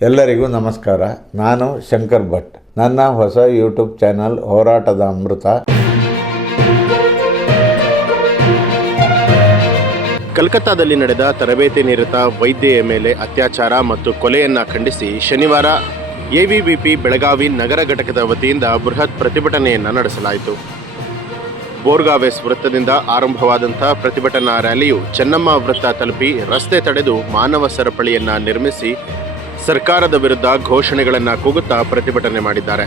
ಎಲ್ಲರಿಗೂ ನಮಸ್ಕಾರ. ನಾನು ಶಂಕರ್ ಭಟ್. ನನ್ನ ಹೊಸ ಯೂಟ್ಯೂಬ್ ಚಾನಲ್ ಹೋರಾಟದ ಅಮೃತ. ಕಲ್ಕತ್ತಾದಲ್ಲಿ ನಡೆದ ತರಬೇತಿ ನಿರತ ವೈದ್ಯೆಯ ಮೇಲೆ ಅತ್ಯಾಚಾರ ಮತ್ತು ಕೊಲೆಯನ್ನ ಖಂಡಿಸಿ ಶನಿವಾರ ಎವಿಬಿಪಿ ಬೆಳಗಾವಿ ನಗರ ಘಟಕದ ವತಿಯಿಂದ ಬೃಹತ್ ಪ್ರತಿಭಟನೆಯನ್ನ ನಡೆಸಲಾಯಿತು. ಬೋರ್ಗಾವೆಸ್ ವೃತ್ತದಿಂದ ಆರಂಭವಾದಂಥ ಪ್ರತಿಭಟನಾ ರ್ಯಾಲಿಯು ಚೆನ್ನಮ್ಮ ವೃತ್ತ ತಲುಪಿ ರಸ್ತೆ ತಡೆದು ಮಾನವ ಸರಪಳಿಯನ್ನ ನಿರ್ಮಿಸಿ ಸರ್ಕಾರದ ವಿರುದ್ಧ ಘೋಷಣೆಗಳನ್ನು ಕೂಗುತ್ತಾ ಪ್ರತಿಭಟನೆ ಮಾಡಿದ್ದಾರೆ.